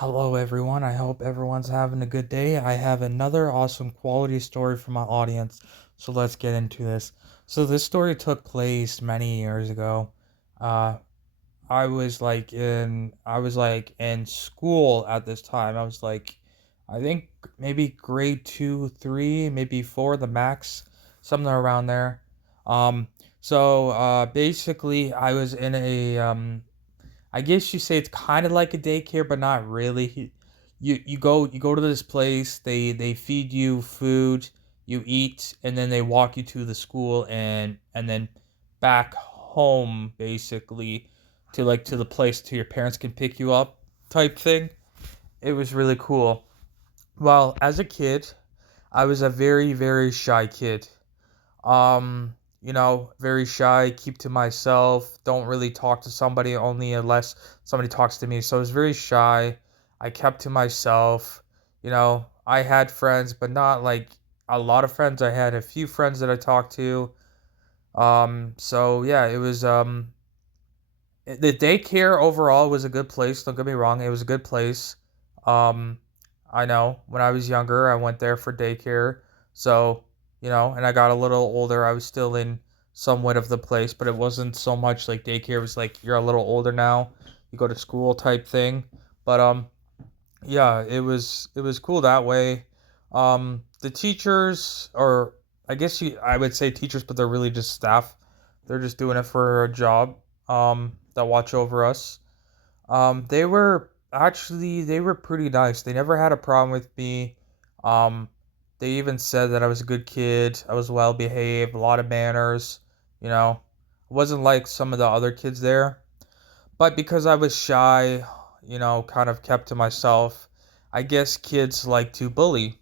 Hello, everyone. I hope everyone's having a good day. I have another awesome quality story for my audience. So let's get into this. So this story took place many years ago. Uh, I was like in school at this time. I was like, I think maybe grade two, three, maybe four, the max, something around there. Um, Basically, I was in I guess you say it's kind of like a daycare, but not really. You go to this place. They feed you food, you eat, and then they walk you to the school and then back home basically to the place to your parents can pick you up type thing. It was really cool. Well, as a kid, I was a very shy kid. Very shy, keep to myself, don't really talk to somebody only unless somebody talks to me. So I was very shy. I kept to myself. I had friends, but not like a lot of friends. I had a few friends that I talked to. So yeah, the daycare overall was a good place. Don't get me wrong, it was a good place. Um, I know when I was younger, I went there for daycare. So, and I got a little older, I was still in somewhat of the place, but it wasn't so much like daycare. It was like you're a little older now, you go to school type thing. But yeah, it was cool that way. The teachers, or I would say teachers, but they're really just staff. They're just doing it for a job. That watch over us. They were pretty nice. They never had a problem with me. Um, they even said that I was a good kid. I was well behaved, a lot of manners. I wasn't like some of the other kids there. But because I was shy, kind of kept to myself, I guess kids like to bully.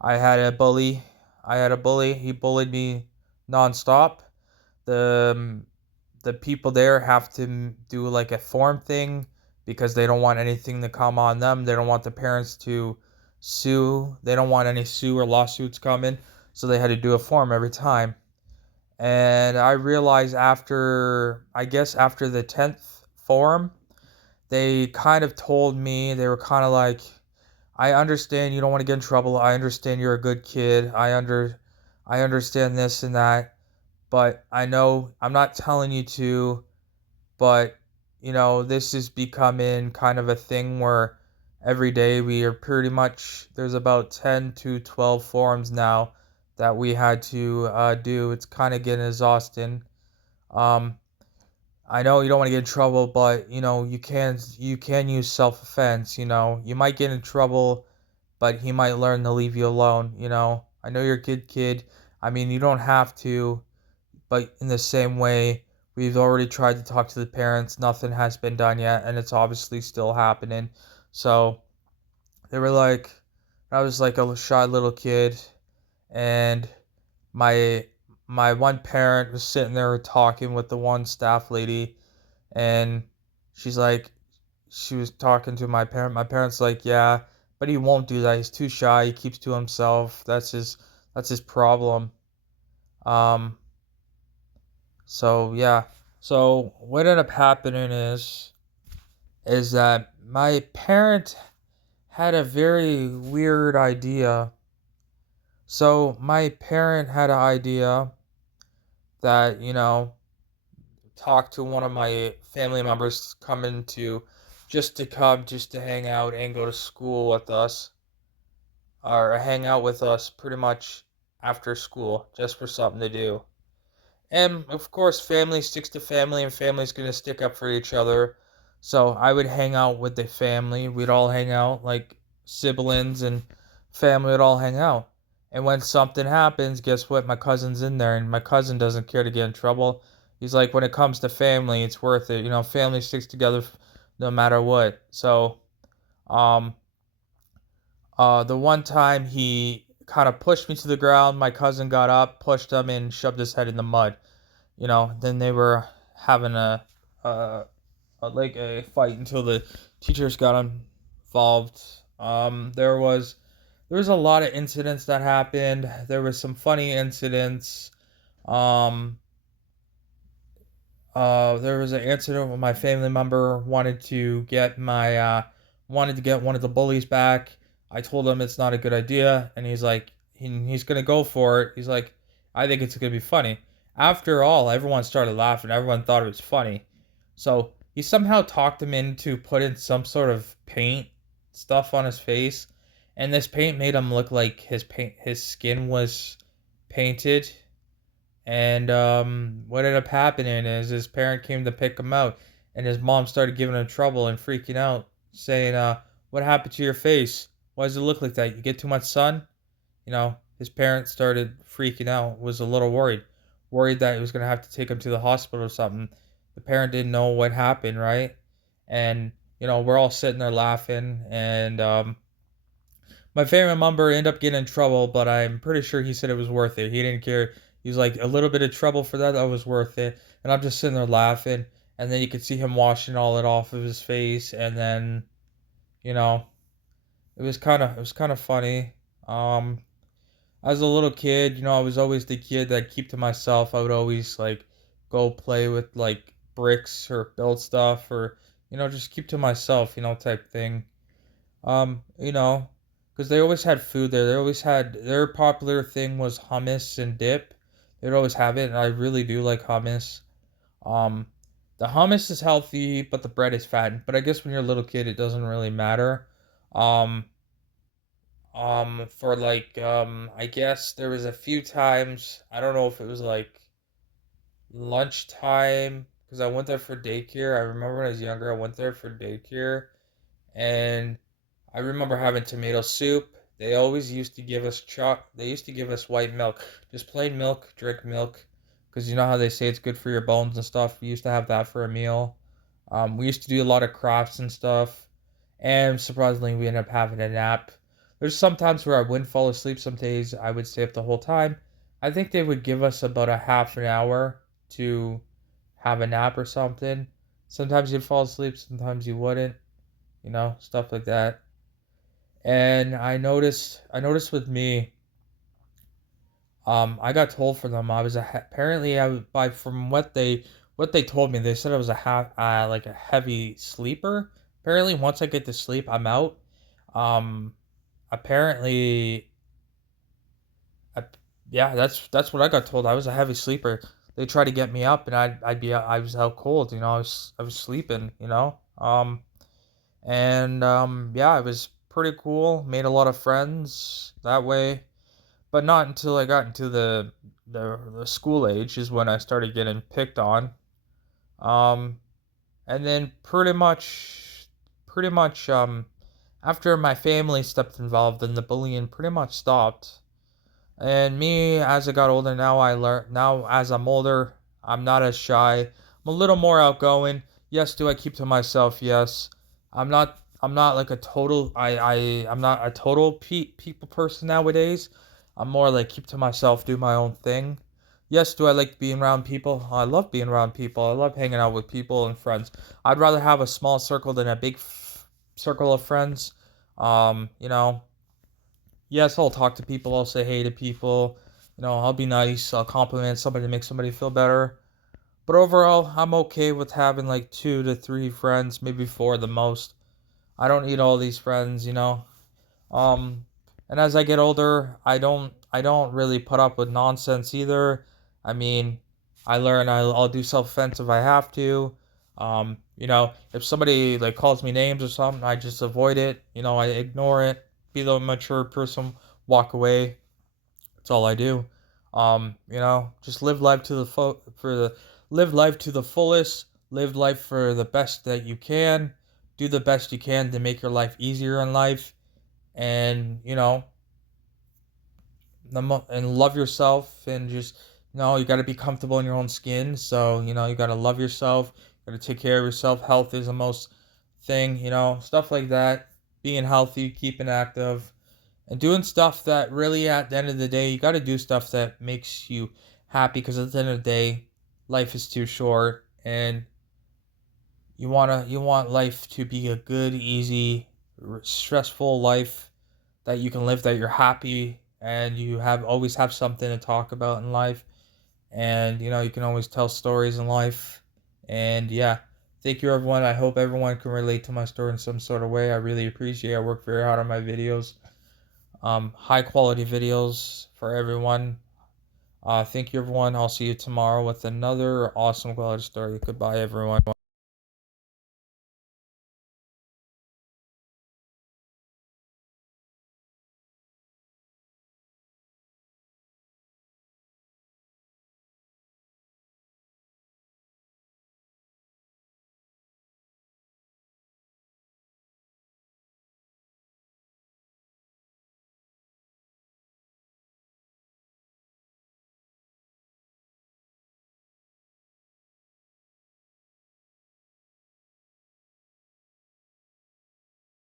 I had a bully. I had a bully. He bullied me nonstop. The the people there have to do like a form thing because they don't want anything to come on them. They don't want the parents to sue. They don't want any sue or lawsuits coming. So they had to do a form every time. And I realized after the 10th forum, they kind of told me, they were kind of like, I understand you don't want to get in trouble. I understand you're a good kid. I understand this and that, but I know I'm not telling you to, but this is becoming kind of a thing where every day we are pretty much, there's about 10 to 12 forums now that we had to do. It's kind of getting exhausting. um I know you don't want to get in trouble, but you can use self-defense. You might get in trouble, but he might learn to leave you alone. I know you're a good kid. I mean, you don't have to, but in the same way, we've already tried to talk to the parents. Nothing has been done yet, and it's obviously still happening. So they were like, I was like a shy little kid, and my my one parent was sitting there talking with the one staff lady, and she's like, she was talking to my parent. My parents like, yeah, but he won't do that. He's too shy. He keeps to himself. That's his problem. Um, So yeah. So what ended up happening is that my parent had a very weird idea. So my parent had an idea that, talk to one of my family members coming just to hang out and go to school with us, or hang out with us pretty much after school just for something to do. And of course, family sticks to family, and family's gonna stick up for each other. So I would hang out with the family. We'd all hang out, like siblings and family would all hang out. And when something happens, guess what? My cousin's in there, and my cousin doesn't care to get in trouble. He's like, when it comes to family, it's worth it. Family sticks together no matter what. So, um, the one time he kind of pushed me to the ground, my cousin got up, pushed him, and shoved his head in the mud. Then they were having a, a fight until the teachers got involved. There was a lot of incidents that happened. There was some funny incidents. Um, there was an incident where my family member wanted to get my wanted to get one of the bullies back. I told him it's not a good idea, and he's like, he's gonna go for it. He's like, I think it's gonna be funny. After all, everyone started laughing. Everyone thought it was funny. So he somehow talked him into putting some sort of paint stuff on his face, and this paint made him look like his skin was painted. And what ended up happening is his parent came to pick him out, and his mom started giving him trouble and freaking out, saying, "What happened to your face? Why does it look like that? You get too much sun?" His parents started freaking out, was a little worried that he was gonna have to take him to the hospital or something. The parent didn't know what happened, right? And we're all sitting there laughing, and my family member ended up getting in trouble, but I'm pretty sure he said it was worth it. He didn't care. He was like, a little bit of trouble for that, that was worth it. And I'm just sitting there laughing, and then you could see him washing all it off of his face, and then you know, it was kind of funny. Um, as a little kid, I was always the kid that keep to myself. I would always like go play with like bricks or build stuff, or just keep to myself, type thing. Um, you know, because they always had food there. They always had their popular thing was hummus and dip. They'd always have it, and I really do like hummus. Um, the hummus is healthy, but the bread is fattened. But I guess when you're a little kid, it doesn't really matter. Um, for like, I guess there was a few times. I don't know if it was like lunchtime because I went there for daycare. I remember when I was younger, I went there for daycare, and I remember having tomato soup. They always used to give us They used to give us white milk, just plain milk. Drink milk, because you know how they say it's good for your bones and stuff. We used to have that for a meal. We used to do a lot of crafts and stuff, and surprisingly, we ended up having a nap. There's some times where I wouldn't fall asleep. Some days I would stay up the whole time. I think they would give us about a half an hour to have a nap or something. Sometimes you'd fall asleep, sometimes you wouldn't, stuff like that. And I noticed with me, I got told for them I was apparently by from what they told me, they said I was like a heavy sleeper. Apparently, once I get to sleep, I'm out. Um, apparently, I, yeah, that's what I got told. I was a heavy sleeper. They tried to get me up, and I was out cold. I was sleeping. And yeah, it was pretty cool. Made a lot of friends that way, but not until I got into the school age is when I started getting picked on. Um, and then pretty much after my family stepped involved, then the bullying pretty much stopped. And me, as I got older, now I learn. Now, as I'm older, I'm not as shy. I'm a little more outgoing. Yes, do I keep to myself? Yes. I'm not like a total. I'm not a total people person nowadays. I'm more like keep to myself, do my own thing. Yes, do I like being around people? I love being around people. I love hanging out with people and friends. I'd rather have a small circle than a big circle of friends. You know, yes, I'll talk to people. I'll say hey to people. I'll be nice. I'll compliment somebody to make somebody feel better. But overall, I'm okay with having like 2 to 3 friends, maybe four the most. I don't need all these friends. Um, and as I get older, I don't really put up with nonsense either. I mean, I learn I'll do self defense if I have to. If somebody like calls me names or something, I just avoid it. I ignore it. Be the mature person, walk away. That's all I do. Just live life to the live life to the fullest. Live life for the best that you can. Do the best you can to make your life easier in life, and and love yourself, and just you got to be comfortable in your own skin. So you got to love yourself. Got to take care of yourself. Health is the most thing. Stuff like that. Being healthy, keeping active, and doing stuff that really at the end of the day you got to do stuff that makes you happy, because at the end of the day life is too short, and you want life to be a good, easy, stressful life that you can live, that you're happy, and you have always have something to talk about in life, and you can always tell stories in life. And yeah, Thank you, everyone. I hope everyone can relate to my story in some sort of way. I really appreciate it. I work very hard on my videos. High quality videos for everyone. Thank you, everyone. I'll see you tomorrow with another awesome quality story. Goodbye, everyone.